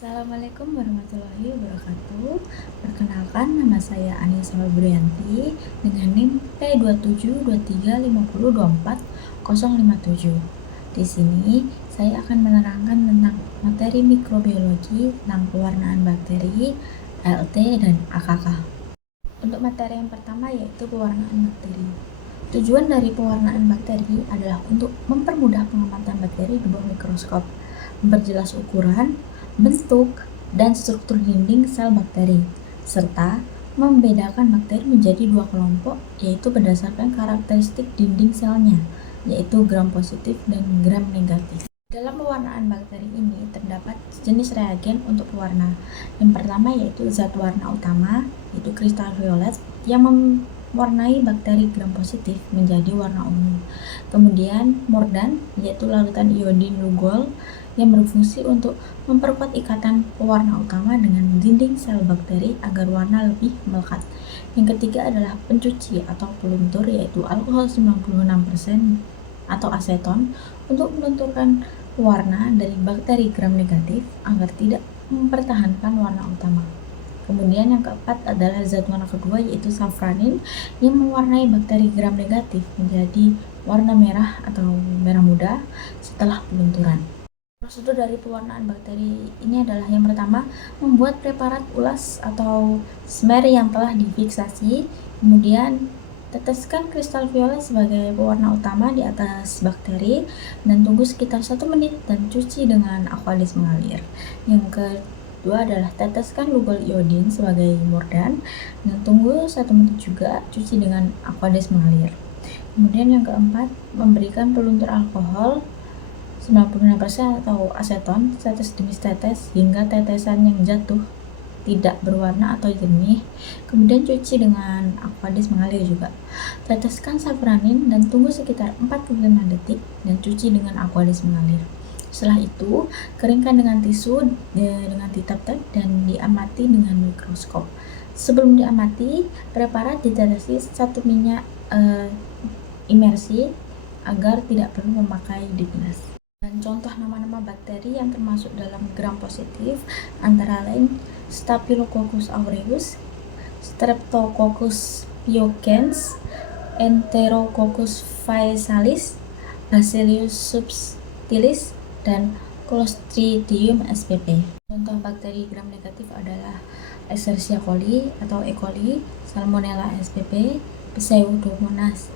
Assalamualaikum warahmatullahi wabarakatuh. Perkenalkan, nama saya Anissa Febrianti dengan NIM P272350240057. Di sini saya akan menerangkan tentang materi mikrobiologi tentang pewarnaan bakteri, ALT, dan AKK. Untuk materi yang pertama yaitu pewarnaan bakteri. Tujuan dari pewarnaan bakteri adalah untuk mempermudah pengamatan bakteri di bawah mikroskop, memperjelas ukuran, bentuk, dan struktur dinding sel bakteri, serta membedakan bakteri menjadi dua kelompok, yaitu berdasarkan karakteristik dinding selnya, yaitu gram positif dan gram negatif. Dalam pewarnaan bakteri ini terdapat jenis reagen untuk pewarna. Yang pertama yaitu zat warna utama, yaitu kristal violet, yang mewarnai bakteri gram positif menjadi warna ungu. Kemudian mordan, yaitu larutan iodin lugol, yang berfungsi untuk memperkuat ikatan pewarna utama dengan dinding sel bakteri agar warna lebih melekat. Yang ketiga adalah pencuci atau peluntur, yaitu alkohol 96% atau aseton, untuk melunturkan warna dari bakteri gram negatif agar tidak mempertahankan warna utama. Kemudian yang keempat adalah zat warna kedua, yaitu safranin, yang mewarnai bakteri gram negatif menjadi warna merah atau merah muda setelah pelunturan. Prosedur dari pewarnaan bakteri ini adalah yang pertama, membuat preparat ulas atau smear yang telah difiksasi, kemudian teteskan kristal violet sebagai pewarna utama di atas bakteri dan tunggu sekitar 1 menit dan cuci dengan aqueous mengalir. Yang kedua adalah teteskan lugol iodin sebagai mordan dan tunggu 1 menit juga, cuci dengan aqueous mengalir. Kemudian yang keempat, memberikan peluntur alkohol 96% atau aseton tetes demi tetes hingga tetesan yang jatuh tidak berwarna atau jernih. Kemudian cuci dengan aqueous mengalir juga. Teteskan safranin dan tunggu sekitar 45 detik dan cuci dengan aqueous mengalir. Setelah itu, keringkan dengan tisu dengan ditap-tap dan diamati dengan mikroskop. Sebelum diamati, preparat ditetesi 1 minyak imersi agar tidak perlu memakai dinas. Dan contoh nama-nama bakteri yang termasuk dalam gram positif antara lain Staphylococcus aureus, Streptococcus pyogenes, Enterococcus faecalis, Bacillus subtilis, dan Clostridium spp. Contoh bakteri gram negatif adalah Escherichia coli atau E. coli, Salmonella spp, Pseudomonas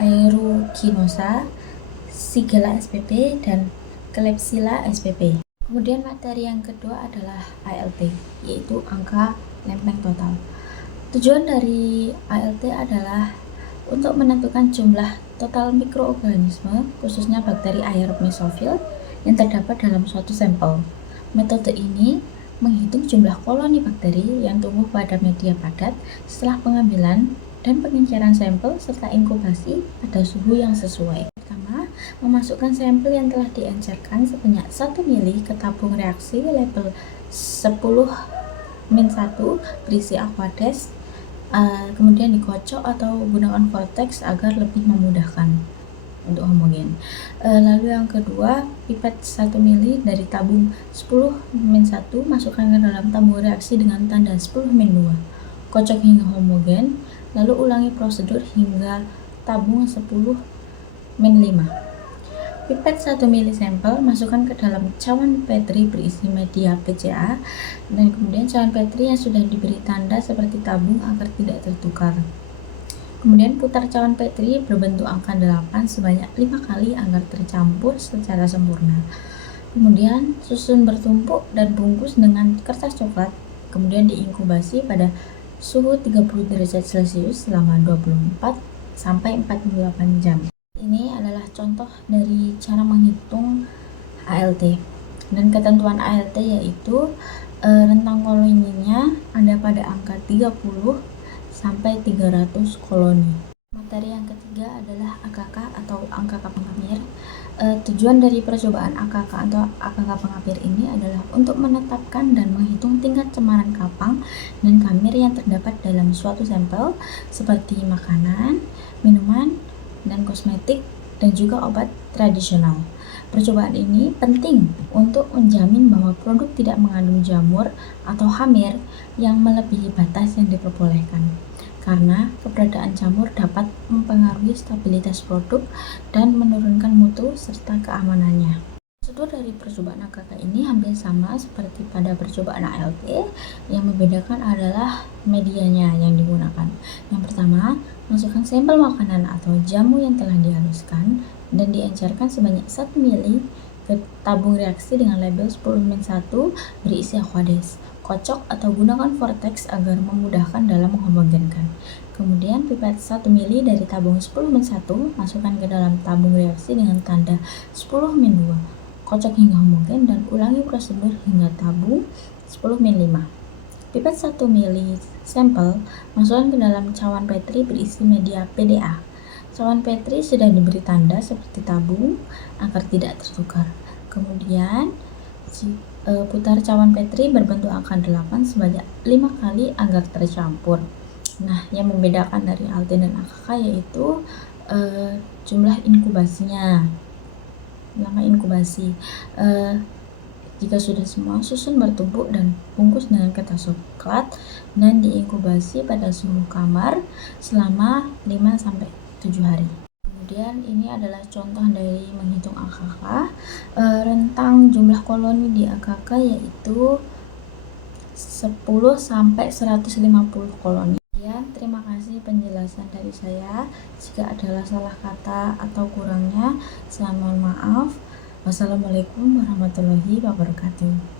aeruginosa, Shigella spp, dan Klebsiella spp. Kemudian materi yang kedua adalah ALT, yaitu angka lempeng total. Tujuan dari ALT adalah untuk menentukan jumlah total mikroorganisme, khususnya bakteri aerob mesofil, yang terdapat dalam suatu sampel. Metode ini menghitung jumlah koloni bakteri yang tumbuh pada media padat setelah pengambilan dan pengenceran sampel serta inkubasi pada suhu yang sesuai. Memasukkan sampel yang telah diencerkan sebanyak 1 ml ke tabung reaksi level 10-1 berisi aqueous, kemudian dikocok atau gunakan vortex agar lebih memudahkan untuk homogen. Lalu yang kedua, pipet 1 ml dari tabung 10-1 masukkan ke dalam tabung reaksi dengan tanda 10-2, kocok hingga homogen, lalu ulangi prosedur hingga tabung 10-5. Pipet 1 ml sampel masukkan ke dalam cawan Petri berisi media PCA dan kemudian cawan Petri yang sudah diberi tanda seperti tabung agar tidak tertukar. Kemudian putar cawan Petri berbentuk angka 8 sebanyak 5 kali agar tercampur secara sempurna. Kemudian susun bertumpuk dan bungkus dengan kertas coklat, kemudian diinkubasi pada suhu 30 derajat Celcius selama 24 sampai 48 jam. Ini adalah contoh dari cara menghitung ALT. Dan ketentuan ALT yaitu rentang koloninya ada pada angka 30 sampai 300 koloni. Materi yang ketiga adalah AKK atau angka kapang kamir. Tujuan dari percobaan AKK atau angka kapang kamir ini adalah untuk menetapkan dan menghitung tingkat cemaran kapang dan kamir yang terdapat dalam suatu sampel seperti makanan, minuman, dan kosmetik, dan juga obat tradisional. Percobaan ini penting untuk menjamin bahwa produk tidak mengandung jamur atau hamir yang melebihi batas yang diperbolehkan, karena keberadaan jamur dapat mempengaruhi stabilitas produk dan menurunkan mutu serta keamanannya. Prosedur dari percobaan AKK ini hampir sama seperti pada percobaan ALT. Yang membedakan adalah medianya yang digunakan. Yang pertama, masukkan sampel makanan atau jamu yang telah dihaluskan dan diencerkan sebanyak 1 ml ke tabung reaksi dengan label 10-1 berisi Aquades. Kocok atau gunakan vortex agar memudahkan dalam menghomogenkan. Kemudian pipet 1 ml dari tabung 10-1 masukkan ke dalam tabung reaksi dengan tanda 10-2. Kocok hingga homogen dan ulangi prosedur hingga tabung 10 ml. Pipet 1 ml sampel masukkan ke dalam cawan Petri berisi media PDA. Cawan Petri sudah diberi tanda seperti tabung agar tidak tertukar. Kemudian putar cawan Petri berbentuk angka 8 sebanyak 5 kali agar tercampur. Nah, yang membedakan dari ALT dan AKK yaitu jumlah inkubasinya. Lama inkubasi. Jika sudah semua, susun bertumpuk dan bungkus dengan kertas coklat dan diinkubasi pada suhu kamar selama 5-7 hari. Kemudian ini adalah contoh dari menghitung AKK. Rentang jumlah koloni di AKK yaitu 10-150 koloni. Terima kasih penjelasan dari saya. Jika adalah salah kata atau kurangnya, saya mohon maaf. Wassalamualaikum warahmatullahi wabarakatuh.